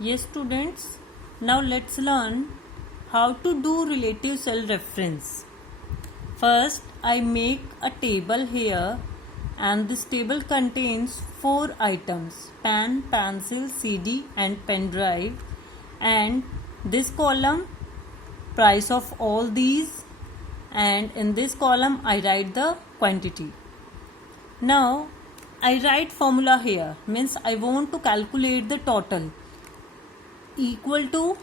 Yes, students. Now let's learn how to do relative cell reference. First, I make a table here, and this table contains 4 items: pen, pencil, CD and pen drive. And this column, price of all these, and in this column I write the quantity. Now I write formula here, means I want to calculate the total, equal to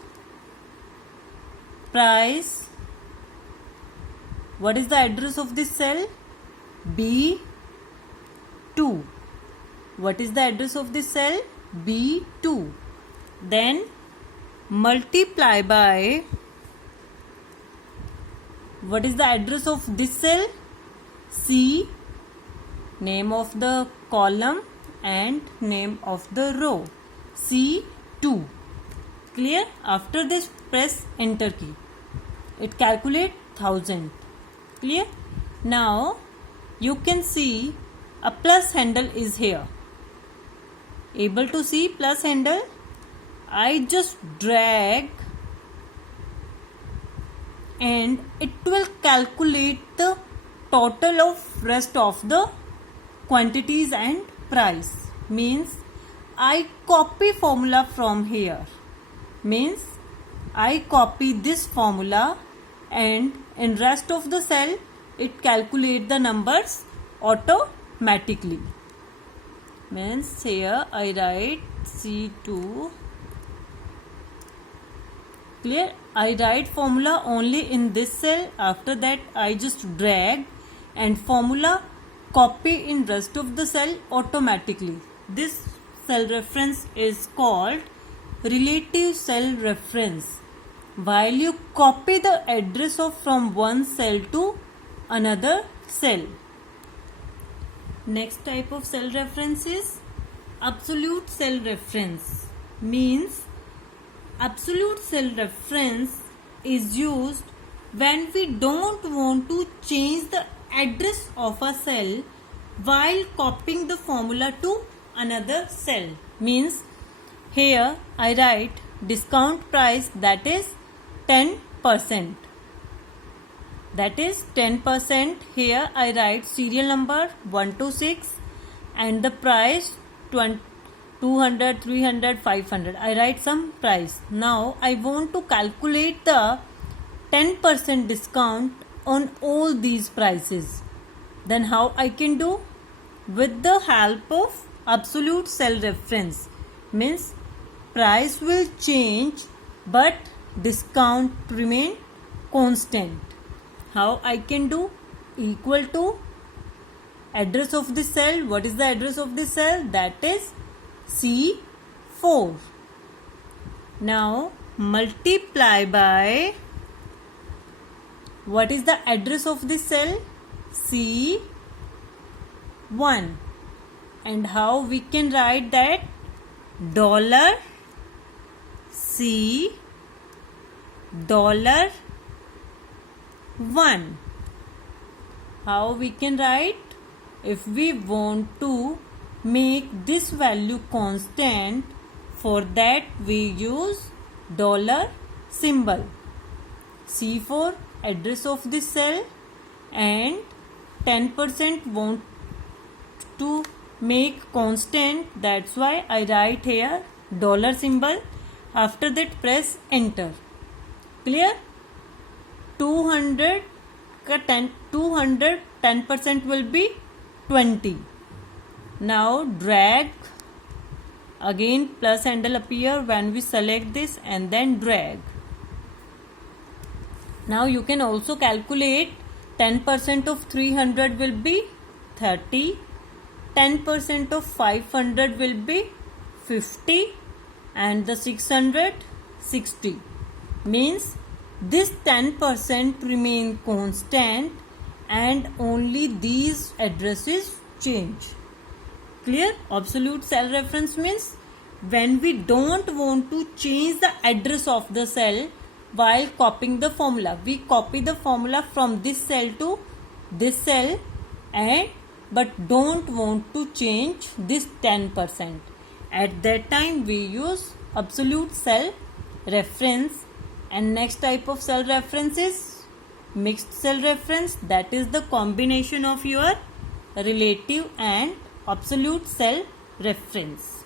price. What is the address of this cell? B2. What is the address of this cell? B2. Then multiply by, what is the address of this cell? C, name of the column and name of the row, C2. Clear? After this, press enter key. It calculates 1000. Clear? Now you can see a plus handle is here. Able to see plus handle? I just drag and it will calculate the total of rest of the quantities and price. Means I copy formula from here. Means I copy this formula, and in rest of the cell it calculate the numbers automatically. Means here I write C2. Clear? I write formula only in this cell. After that I just drag and formula copy in rest of the cell automatically. This cell reference is called relative cell reference. While you copy the address of from one cell to another cell. Next type of cell reference is absolute cell reference. Means absolute cell reference is used when we don't want to change the address of a cell while copying the formula to another cell. Means here I write discount price, that is 10%. That is 10%. Here I write serial number 1 to 6 and the price 200, 300, 500. I write some price. Now I want to calculate the 10% discount on all these prices. Then how I can do? With the help of absolute cell reference. Means price will change but discount remain constant. How I can do? Equal to address of the cell. What is the address of the cell? That is C4. Now multiply by, what is the address of the cell? C1. And how we can write that? $C $1. How we can write? If we want to make this value constant, for that we use dollar symbol. C4 address of this cell, and 10% want to make constant, that's why I write here dollar symbol. After that press enter. Clear? 200 10% will be 20. Now drag, again plus handle appear when we select this, and then drag. Now you can also calculate 10% of 300 will be 30, 10% of 500 will be 50, and the 600 60. Means this 10% remain constant and only these addresses change. Clear? Absolute cell reference means when we don't want to change the address of the cell while copying the formula. We copy the formula from this cell to this cell, and but don't want to change this 10%. At that time we use absolute cell reference. And next type of cell reference is mixed cell reference. That is the combination of your relative and absolute cell reference.